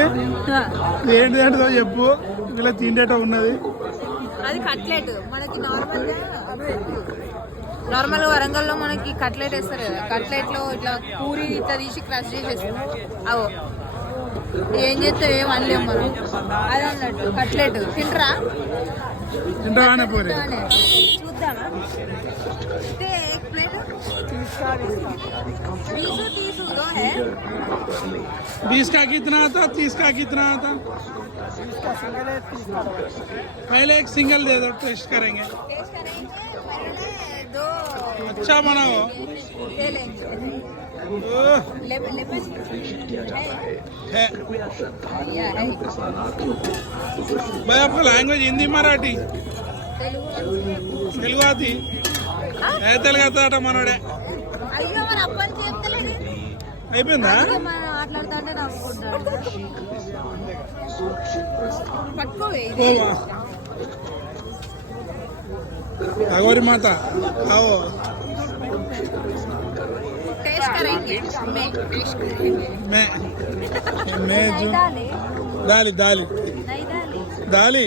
ఏంటి ఏంటిదో చెప్పు, ఇలా తిండేట ఉన్నది. అది కట్లెట్. మనకి నార్మల్ వరంగల్లో మనకి కట్లెట్ వేస్తారు కదా, కట్లెట్ లో ఇట్లా పూరి ఇట్లా తీసి క్రష్ చేసేస్తారు. అవో ఏం చేస్తే ఏం అనలేము మనం. అది అన్నట్టు కట్లెట్ తింటరా తింటావానే పూరి చూద్దామా? एक प्लेट 20 दो है। 20 का कितना आता, 30 का कितना आता? पहले एक सिंगल दे दो, टेस्ट करेंगे। दो अच्छा बनाओ। ले लेंगे। है भाई आपका लैंग्वेज हिंदी मराठी తెలుగు ఆతి ఏ తెలుగు అవుతాడట మనోడే. అయ్యో మరి అప్పటికి చెప్తలేడు. అయిపోయిందా? మాట్లాడుతా అంటే నవ్వుకుంటాడు. పట్టుకో अगोरी माता आओ टेस्ट करेंगे। मैं जो दाली दाली दाली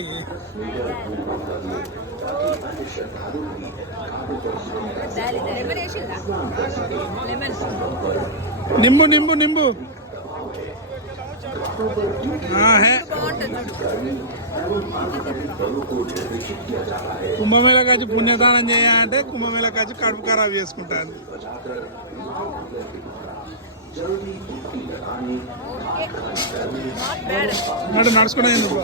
नींबू नींबू नींबू हाँ है। కుంభమేళకు వచ్చి పుణ్యదానం చేయాలంటే కుంభమేళకు వచ్చి కడుపు ఖరాబ్ చేసుకుంటాను. నడుచుకునే ఎందుకు